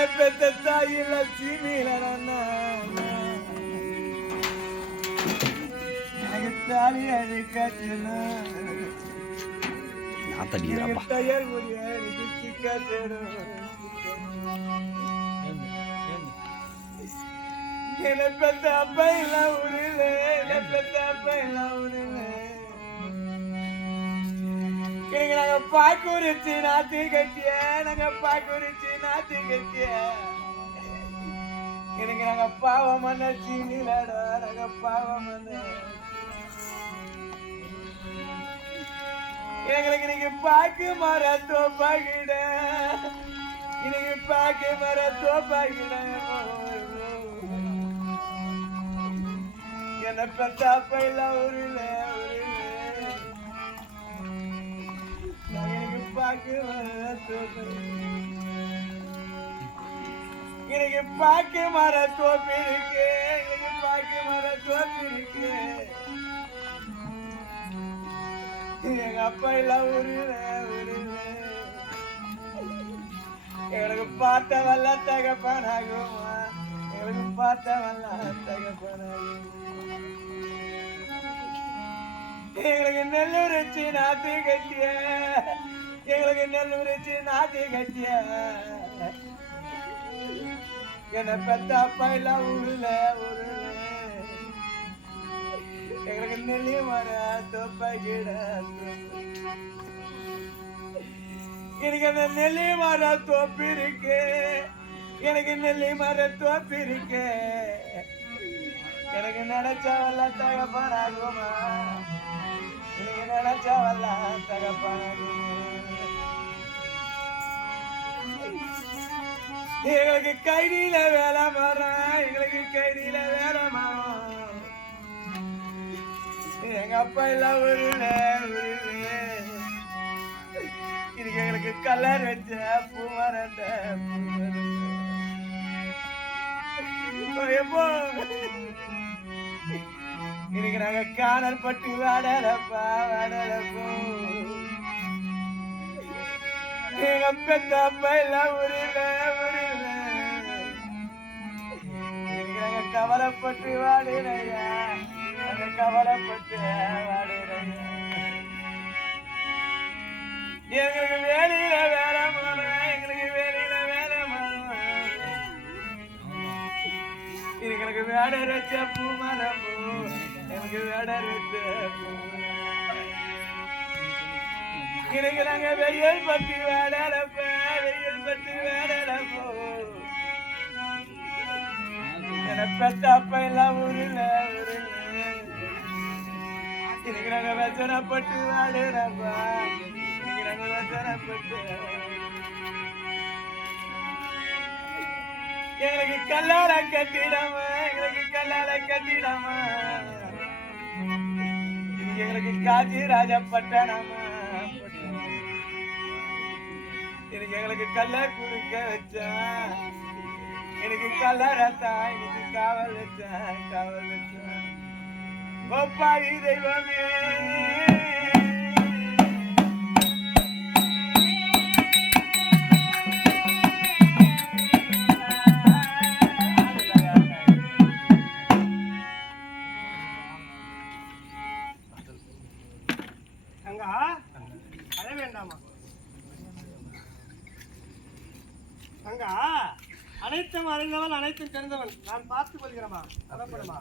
என்ன பெத்த தாயில சீனிலன்னா எனக்கு தாலி அழிக்காச்சணும் தயார் முடிய எனக்கு சிக்காச்சடும் என்ன பெத்த அப்பா இல்ல உருள என்ன பெத்த அப்பா இல்ல உருள எனக்கு நாங்க பாக்குறிச்சு நாத்தி கட்டிய நாங்க பாக்குறிச்சு நாத்தி கட்டிய எனக்கு நாங்க பாவம் மன்ன சீனிலடா நாங்க பாவம் மன்ன எங்களுக்கு இன்னைக்கு பாக்கு மர தோப்பாகிட இன்னைக்கு பாக்கு மர தோப்பாகிட என்ன பெத்தா பையில உருள எனக்கு பாக்கு மர தோப்பு எனக்கு பாக்கு மர தோப்பு இருக்கு எனக்கு பாக்கு மர தோப்பு இருக்கு எங்க அப்பா எல்லாம் உருள எங்களுக்கு பார்த்தவல்ல தகப்பனாகுமா எங்களுக்கு பார்த்தவல்ல தகப்பனாகும் எங்களுக்கு நெல்லுரிச்சு நாத்து கட்டிய எங்களுக்கு நெல்லுரிச்சு நாத்து கட்டிய என்ன பெத்த அப்பா எல்லாம் உருள எங்களுக்கு நெல்லி மர தோப்பாகிட எனக்கு அந்த நெல்லி மர தோப்பு இருக்கு எனக்கு நெல்லி மர தோப்பு இருக்கு எனக்கு நினைச்சவல்ல தகப்பனாகுமா எனக்கு நினைச்சவல்ல தகப்பனாகுமா எங்களுக்கு கைதியில வேலை மரம் எங்களுக்கு கைதியில வேலை மரம் எங்க அப்பா எல்லாம் உருள இதுக்கு எங்களுக்கு கலர் வச்ச பூ மரண்ட இதுக்கு நாங்க காணல் பட்டு வாடலப்பா வாடலப்போ எங்க பெத்த அப்பா எல்லாம் உருள இதுக்கு நாங்க கவலைப்பட்டு வாடுறையா கவலைப்பட்டு வாடுறையா எங்களுக்கு வேலையில வேலை மரம் எங்களுக்கு வேலையில வேலை மரம் எங்களுக்கு வேட வச்ச பூ மரம் எனக்கு வேட வச்ச பூ எனக்கு நாங்க வெயில் பத்தி வேடலப்ப வெயில் பத்தி வேடலப்போ என பெத்த அப்ப எல்லாம் உருள இன்னைக்கு நாங்க வச்சனப்பட்டு வாடுறப்பா இன்னைக்கு நாங்க வச்சனப்பட்டு எங்களுக்கு கல்லால கட்டிடாம எங்களுக்கு கல்லால கட்டிடாம எங்களுக்கு காஞ்சி ராஜப்பட்டணமா இன்னைக்கு எங்களுக்கு கல்ல குறுக்க வச்சா எனக்கு கல்லறத்தா இன்னைக்கு காவல் வச்சா காவல் வச்சா ஒப்பாயி தெய்வமே அங்க அழ வேண்டாமா அங்க அனைத்தும் அறிந்தவன் அனைத்தும் தெரிந்தவன் நான் பார்த்துக் கொள்கிறேமா அதப்படுமா